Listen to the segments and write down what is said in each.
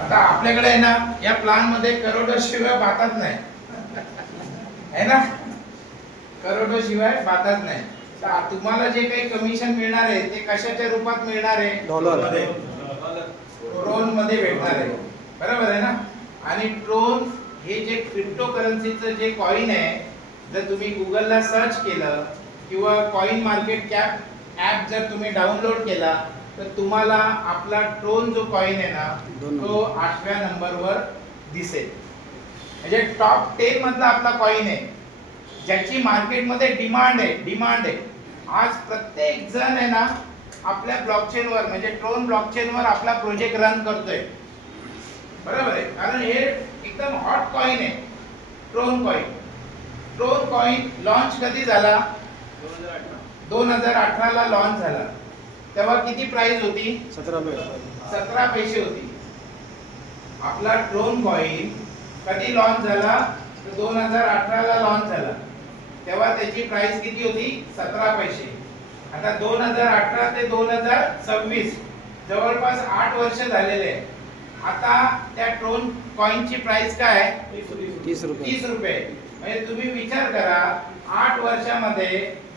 आता आपल्याकडे आहे ना या प्लान मध्ये करोडशिवाय बातच नाही है ना, करोडशिवाय बातच नाही. तर तुम्हाला जे काही कमिशन मिळणार आहे ते कशाच्या रूपात मिळणार आहे? डॉलर ट्रोन मध्ये भेटणार आहे, बरोबर आहे ना. आणि ट्रोन हे जे क्रिप्टोकरन्सीचं जे कॉइन आहे, जर तुम्ही गुगलला सर्च केलं किंवा कॉइन मार्केट कॅप ॲप जर तुम्ही डाउनलोड केला तर तुम्हाला आपला ट्रोन जो कॉइन आहे ना तो 8व्या नंबरवर दिसेल. म्हणजे टॉप 10 मधला आपला कॉइन आहे ज्याची मार्केटमध्ये डिमांड आहे. आज प्रत्येक जण आहे ना आपल्या ब्लॉकचेनवर म्हणजे ट्रोन ब्लॉकचेनवर आपला प्रोजेक्ट रन करतोय, बरोबर आहे. कारण हे एकदम हॉट कॉइन आहे Tron coin. Tron coin launch कधी झाला? 2018 ला लॉन्च झाला. तेव्हा किती प्राइस होती? 17 पैसे होती. आपला ट्रोन कॉइन कधी लॉन्च झाला? 2018 ला लॉन्च झाला. तेव्हा त्याची प्राइस किती होती? 17 पैसे. आता 2018 ते 2026 जवळपास 8 वर्ष झालेले आहे. आता त्या ट्रोन कॉइनची प्राइस काय आहे? 30 रुपये. म्हणजे तुम्ही विचार करा 8 वर्षामध्ये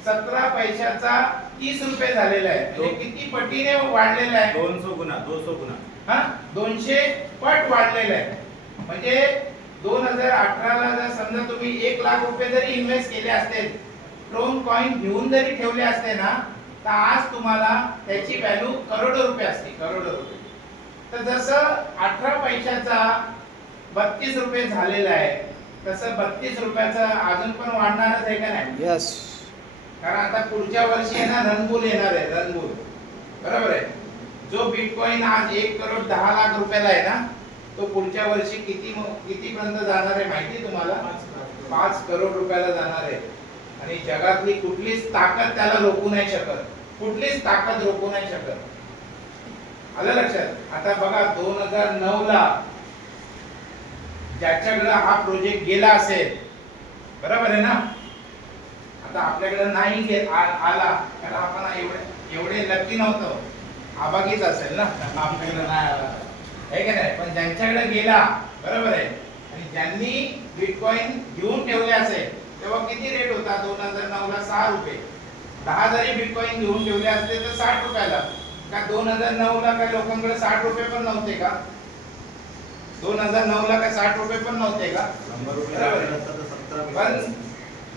17 पैशाचा 30 रुपये झालेला आहे. म्हणजे किती पटीने वाढलेला आहे? 200 गुना. हा 200 पट वाढलेला आहे. म्हणजे 2018 ला जर समजा तुम्ही 1 लाख रुपये जरी इन्व्हेस्ट केले असते, ट्रोन कॉइन घेऊन जरी ठेवले असते ना, तर आज तुम्हाला त्याची व्हॅल्यू करोडो रुपये असते, करोडो रुपये. तर जसं 18 पैशाचा 32 रुपये झालेला आहे तसं 32 रुपयाचा अजून पण वाढणारच आहे का नाही? यस. कारण आता पुढच्या वर्षी आहे ना रणबुल येणार आहे, रणबुल, बरोबर आहे. जो बिटकॉइन आज 1 करोड 10 लाख रुपयाला आहे ना, तो पुढच्या वर्षी किती पर्यंत जाणार आहे माहिती तुम्हाला? 5 करोड रुपयाला जाणार आहे. आणि जगातली कुठलीच ताकद त्याला रोखू नाही शकत, कुठलीच ताकद रोखू नाही शकत. आलं लक्षात? आता बघा 2009 ला ज्याच्याकडे हा प्रोजेक्ट गेला असेल, बरोबर आहे ना, आता आपल्याकडे नाही आला कारण आपण एवढे लकी नव्हतो, आबागीच असेल ना आपल्याकडे नाही आला, आहे का नाही. पण ज्यांच्याकडे गेला, बरोबर आहे, आणि ज्यांनी बिटकॉइन घेऊन ठेवले असेल तेव्हा किती रेट होता? 2009 ला 6 रुपये. 10 जरी बिटकॉइन घेऊन ठेवले असते तर 60 रुपयाला. का 2009 ला काय लोकांकडे 60 रुपये पण नव्हते का? 2009 ला काय 60 रुपये पण नव्हते का? 100 रुपये. पण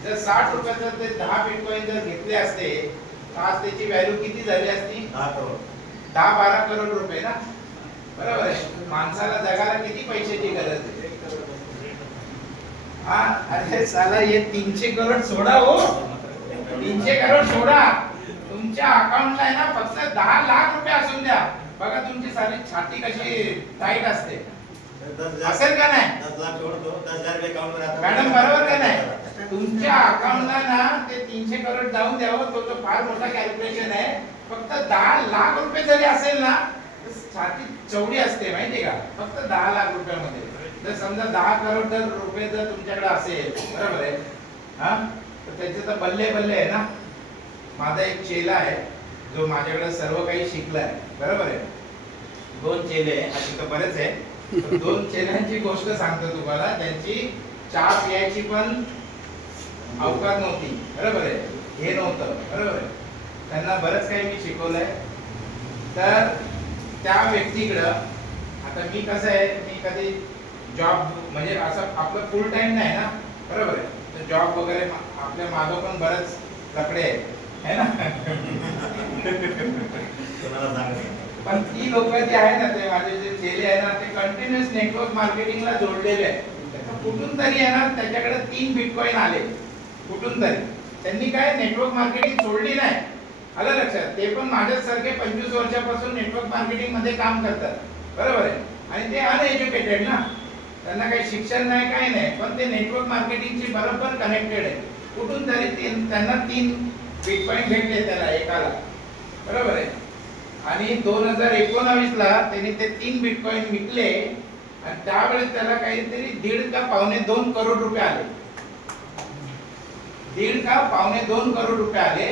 जर 60 रुपयाचं ते 10 बिटकॉइन जर घेतले असते तर आज त्याची व्हॅल्यू किती झाली असती? 10 करोड. 10-12 करोड रुपये ना, बरोबर आहे. माणसाला जगाला किती पैशाची गरज आहे? हा, अरे साला ये 300 करोड सोडा हो, 300 करोड सोडा. तुमच्या अकाउंटला आहे ना फक्त 10 लाख रुपये असून द्या, बघा तुमची सारी छाती कशी टाईट असते, असेल का नाही? 10 लाख जोडतो, 10,000 रुपये अकाउंट वर. मॅडम बरोबर का नाही? तुमच्या अकाउंटला ना ते 300 करोड जाऊन द्यावं, तो फार मोठा कॅल्क्युलेशन आहे. फक्त 10 लाख रुपये जरी असेल ना तर छाती चौडी असते, माहिती का? फक्त 10 लाख रुपयामध्ये जर समजा 10 करोड जर रुपये जर तुमच्याकडे असेल, बरोबर आहे, हा, तर त्याचे तर बल्ले बल्ले आहे ना. माझा एक चेला आहे जो माझ्याकडे सर्व काही शिकलाय, बरोबर आहे. 2 चेले असे तर बरेच आहे. 2 चेल्यांची गोष्ट सांगतो तुम्हाला, त्यांची चहा प्यायची पण अवकाश नव्हती, बरोबर आहे, हे नव्हतं, बरोबर आहे. त्यांना बरंच काही मी शिकवलंय. तर त्या व्यक्तीकडं आता मी कसं आहे, मी कधी जॉब म्हणजे असं आपलं फुल टाइम नाही ना, बरोबर आहे, तर जॉब वगैरे आपल्या मागं पण बरंच लकडे आहे ना. पण ती लोक जी आहे ना, ते माझे जे चेले आहे ना, ते कंटिन्युअस नेटवर्क मार्केटिंगला जोडलेले आहे. कुठून तरी आहे ना त्याच्याकडे 3 बिटकॉइन आले, कुठून तरी. त्यांनी काय नेटवर्क मार्केटिंग सोडली नाही, आलं लक्षात? ते पण माझ्यासारखे 25 वर्षापासून नेटवर्क मार्केटिंग मध्ये काम करतात, बरोबर आहे. आणि ते अनएज्युकेटेड ना, त्यांना काही शिक्षण नाही, काही नाही, पण ते नेटवर्क मार्केटिंगशी बरोबर कनेक्टेड आहे. कुठून तरी त्यांना 3 बिटकॉइन भेटले त्याला एकाला, बरोबर आहे. आणि 2019 ला त्यांनी ते 3 बिटकॉइन विकले आणि त्यावेळेस त्याला काहीतरी 1.5 का 1.25 करोड रुपये आले. 1.5 का 1.25 करोड रुपये आले.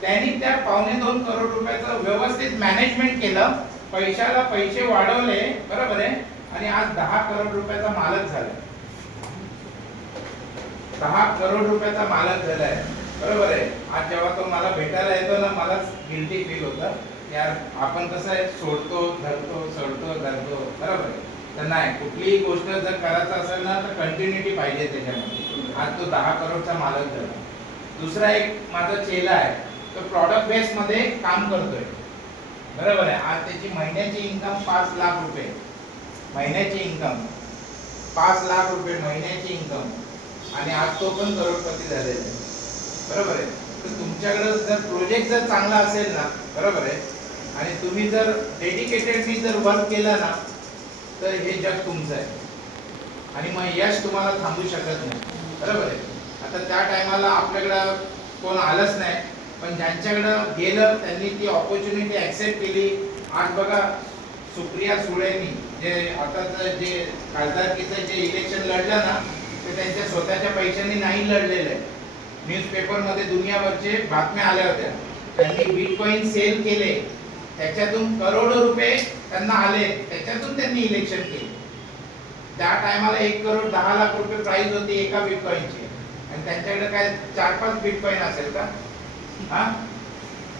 त्यांनी त्या 1.25 करोड रुपयाचं व्यवस्थित मॅनेजमेंट केलं, पैशाला पैसे वाढवले, बरोबर आहे. आणि आज 10 करोड रुपयाचा मालक झालाय. 10 करोड रुपयाचा मालक झालाय. बरोबर आहे. आज जेव्हा तो मला भेटायला येतो ना, मलाच गिल्टी फील होतं. यार आपण कसं आहे, सोडतो धरतो सोडतो धरतो. बरोबर आहे. तर नाही, कुठलीही गोष्ट जर करायचं असेल ना तर कंटिन्युटी पाहिजे त्याच्यामध्ये. आज तो 10 करोडचा मालक झाला. दुसरा एक माझा चेला आहे, तो प्रॉडक्ट बेस मध्ये काम करतोय. बरोबर आहे. आज त्याची महिन्याची इन्कम 5 लाख रुपये. महिन्याची इन्कम 5 लाख रुपये महिन्याची इन्कम. आणि आज तो पण करोडपती झालेला आहे. बरोबर आहे. तर तुमच्याकडे जर प्रोजेक्ट जर चांगला असेल ना, बरोबर आहे, आणि तुम्ही जर डेडिकेटेडली जर वर्क केलं ना, तर हे जग तुमचं आहे. आणि मग यश तुम्हाला थांबू शकत नाही. बरोबर आहे. आता त्या टायमाला आपल्याकडं कोण आलंच नाही, पण ज्यांच्याकडं गेलं त्यांनी ती ऑपॉर्च्युनिटी ॲक्सेप्ट केली. आज बघा, सुप्रिया सुळेंनी जे आताचं जे खासदारकीचं जे इलेक्शन लढलं ना, ते त्यांच्या स्वतःच्या पैशांनी नाही लढलेलं आहे. न्यूजपेपरमध्ये दुनियाभरचे बातम्या आल्या होत्या. त्यांनी बिटकॉइन सेल केले, त्याच्यातून करोडो रुपये त्यांना आले, त्याच्यातून त्यांनी इलेक्शन केले. त्या टायमाला 1 करोड 10 लाख रुपये प्राइस होती एका बिटकॉइनची. आणि त्यांच्याकडे काय 4-5 बिटकॉइन असेल का? हा,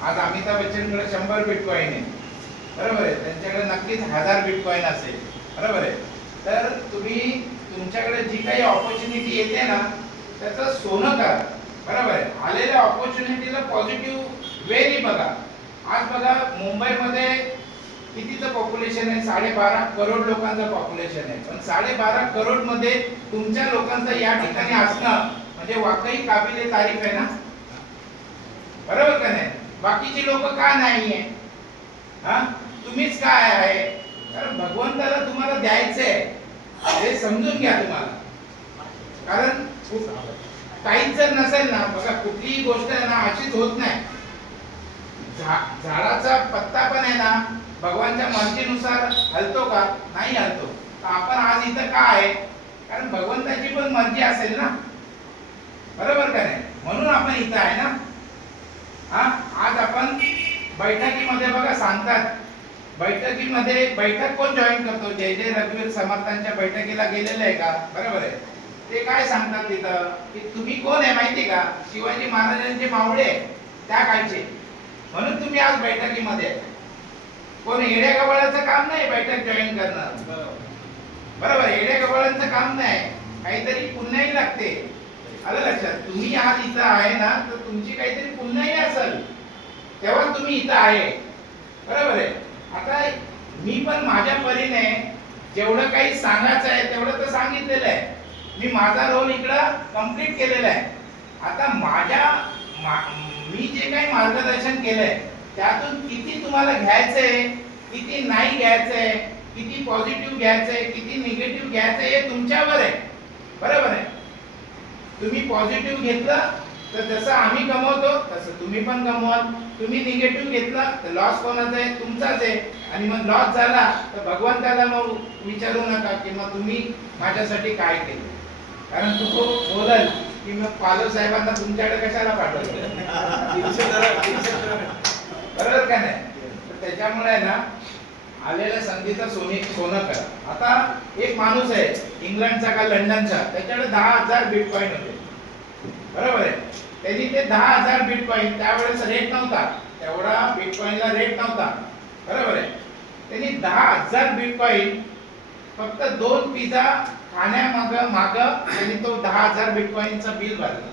आज अमिताभ बच्चनकडे 100 बिटकॉइन आहे. बरोबर आहे. त्यांच्याकडे नक्कीच 1000 बिटकॉइन असेल. बरोबर आहे. तर तुम्ही तुमच्याकडे जी काही ऑपॉर्च्युनिटी येते ना, त्याचं सोनं करा. बरोबर आहे. आलेल्या ऑपॉर्च्युनिटीला पॉझिटिव्ह वेनी बघा. आज बघा, मुंबईमध्ये कितीचं पॉप्युलेशन आहे? 12.5 करोड लोकांचं पॉप्युलेशन आहे. पण 12.5 करोड मध्ये तुमच्या लोकांचं या ठिकाणी असणं म्हणजे वाकई काबिले तारीफ आहे ना. बरोबर का नाही? बाकीची लोक का नाहीये? हा, तुम्हीच काय आहे? कारण भगवंताला तुम्हाला द्यायचंय हे समजून घ्या तुम्हाला. कारण काहीच जर नसेल ना, बघा कुठलीही गोष्ट आहे ना अशीच होत नाही. झाडाचा पत्ता पण आहे ना भगवानच्या मर्जीनुसार हलतो का? नाही हलतो. तर आपण आज इथं का आहे? कारण भगवंताची पण मर्जी असेल ना. बरोबर का नाही? म्हणून आपण इथं आहे ना. हा, आज आपण बैठकीमध्ये बघा सांगतात, बैठकीमध्ये बैठक कोण जॉईन करतो? जय जय रघुवीर समर्थांच्या बैठकीला गेलेलं आहे का? बरोबर आहे. ते काय सांगतात तिथं की तुम्ही कोण आहे माहिती का? शिवाजी महाराजांचे मावळे त्या काळचे. म्हणून तुम्ही आज बैठकीमध्ये. कोण येड्या गबाळाचं काम नाही बैठक जॉईन करणं. बरोबर. येड्या गबाळांचं काम नाही, काहीतरी पुण्याही लागते. आलं लक्षात? तुम्ही आज इथं आहे ना, तर तुमची काहीतरी पुण्याही असेल, तेव्हा तुम्ही इथं आहे. बरोबर आहे. आता मी पण माझ्या परीने जेवढं काही सांगायचं आहे तेवढं तर सांगितलेलं आहे. मी माझा रोल इकडं कंप्लीट केलेला आहे. आता मी जे काही मार्गदर्शन केलंय त्यातून किती तुम्हाला घ्यायचंय, किती नाही घ्यायचंय, किती पॉझिटिव्ह घ्यायचंय, किती निगेटिव्ह घ्यायचंय हे तुमच्यावर आहे. बरोबर आहे. तुम्ही पॉझिटिव्ह घेतलं तर जसं आम्ही कमवतो तसं तुम्ही पण कमवाल. तुम्ही निगेटिव्ह घेतला तर लॉस कोणाचा आहे? तुमचाच आहे. आणि मग लॉस झाला तर भगवंताला मग विचारू नका की मग तुम्ही माझ्यासाठी काय केलं. कारण तो बोलल की मग पालव साहेबांना तुमच्याकडे कशाला पाठवलं. बरोबर का नाही? तर त्याच्यामुळे ना आलेल्या संधीचं सोनं करा. आता एक माणूस आहे इंग्लंडचा का लंडनचा, त्याच्याकडे 10,000 बिटकॉइन होते. बरोबर आहे. त्यांनी ते 10,000 बिटकॉइन, त्यावेळेस रेट नव्हता तेवढा, बिटकॉइनला रेट नव्हता. बरोबर आहे. त्यांनी 10,000 बिटकॉइन फक्त 2 पिझ्झा खाण्यामाग त्यांनी तो 10,000 बिटकॉइनचं बिल भरलं.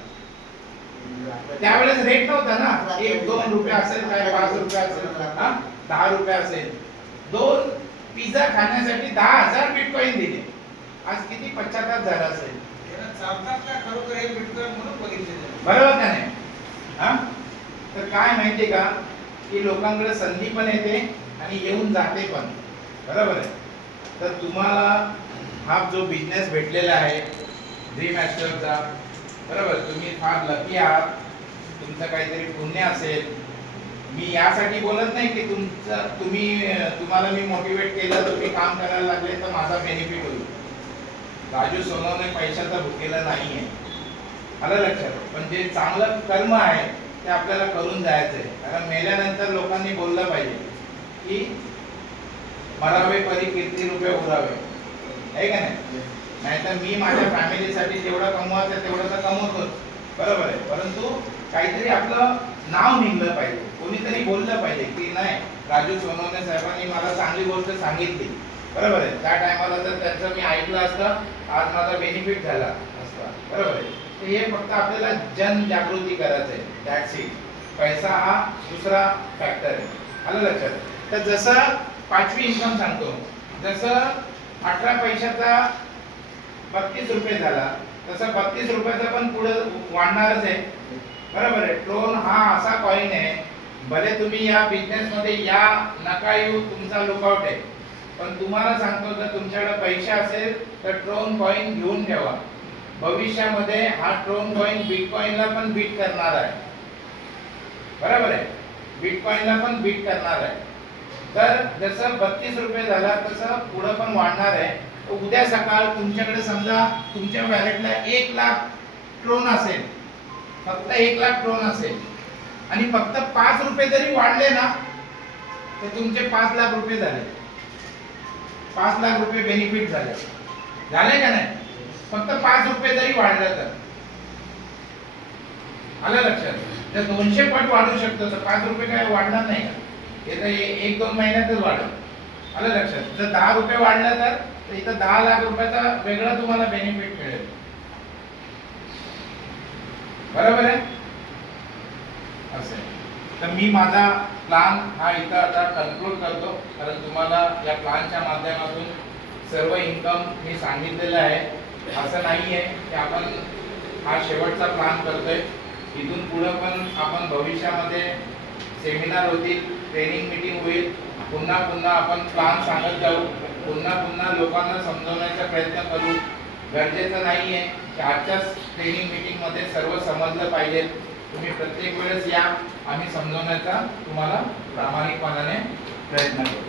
त्यावेळेस रेट नव्हता ना, 1-2 रुपये असेल, काय 5 रुपये असेल, 10 रुपये असेल. 2 पिझ्झा खाण्यासाठी 10,000 बिटकॉइन दिले. आज किती पश्चाताप झाला असेल. बरोबर का नाही? हा, तर काय माहितीये का की लोकांकडे संधी पण येते आणि येऊन जाते पण. बरोबर आहे. तर तुम्हाला हा जो बिझनेस भेटलेला आहे ड्रीम ॲस्ट्रोचा, बरोबर, तुम्ही फार लकी आहात. तुमचं काहीतरी पुण्य असेल. मी यासाठी बोलत नाही की तुम्हाला मी मोटिवेट केलं, तुम्ही काम करायला लागले तर माझा बेनिफिट होईल. राजू सोनवणे पैशाचा भुकेला नाहीये, आलं लक्षात. पण जे चांगलं कर्म आहे ते आपल्याला करून जायचंय. कारण मेल्यानंतर लोकांनी बोललं पाहिजे की मरावे परी कीर्ती रूपे उरावे. आहे का नाही? नाहीतर मी माझ्या फॅमिलीसाठी जेवढं कमवायचं तेवढं तर कमवतोच, बरोबर आहे. परंतु काहीतरी आपलं नाव निघलं पाहिजे, कोणीतरी बोललं पाहिजे की नाही राजू सोनवणे साहेबांनी मला चांगली गोष्ट सांगितली, बरोबर आहे. त्या टायमाला जर त्यांचं मी ऐकलं असतं आज माझा बेनिफिट झाला असता, बरोबर आहे. तर हे फक्त आपल्याला जनजागृती करायचं आहे, दॅट्स इट. पैसा हा दुसरा फॅक्टर आहे, आलं लक्षात. तर जसं 5वी इन्कम सांगतो, जसं 18 पैशाचा 32 रुपये झाला तसं 32 रुपयाचा पण पुढे वाढणारच आहे, बरोबर आहे. ट्रोन हा असा कॉइन आहे, भले तुम्ही या बिझनेस मध्ये या नका येऊ, तुमचा लुकआउट आहे, पण तुम्हाला सांगतो जर तुमच्याकडे पैसे असेल तर ट्रोन कॉइन घेऊन ठेवा. भविष्यामध्ये हा ट्रोन कॉइन बिटकॉइनला पण बीट करणार आहे, बरोबर आहे. बिटकॉइनला पण बीट करणार आहे. तर जसं 32 रुपये झाला तसं पुढे पण वाढणार आहे. उद्या सकाळ तुमच्याकडे समजा तुमच्या वॅलेटला 1 लाख ट्रोन असेल, फक्त 1 लाख ट्रोन असेल आणि फक्त 5 रुपये जरी वाढले ना तर तुमचे 5 लाख रुपये झाले. 5 लाख रुपये बेनिफिट झाले, झाले का नाही? फक्त 5 रुपये जरी वाढलं तर, आलं लक्षात. जर 200 पट वाढू शकतो तर 5 रुपये काय वाढणार नाही का? हे तर 1-2 महिन्यातच वाढेल, आलं लक्षात. जर 10 रुपये वाढलं तर इथं 10 लाख रुपयाचा वेगळा तुम्हाला बेनिफिट मिळेल, बरोबर आहे. असं आहे. तर मी माझा प्लान हा इथं आता कन्क्लूड करतो, कारण तुम्हाला या प्लानच्या माध्यमातून सर्व इन्कम मी सांगितलेलं आहे. असं नाही आहे की आपण हा शेवटचा प्लान करतोय. इथून पुढे पण आपण भविष्यामध्ये सेमिनार होतील, ट्रेनिंग मीटिंग होईल, पुन्हा पुन्हा आपण प्लान सांगत जाऊ, पुन्हा पुन्हा लोकांना समजवण्याचा प्रयत्न करू. गरजेचं नाही आहे की आजच्याच ट्रेनिंग मीटिंग मध्ये सर्व समजलं पाहिजे. तुम्ही प्रत्येक वेळेस या, आम्ही समजवण्याचा तुम्हाला प्रामाणिकपणाने प्रयत्न करू.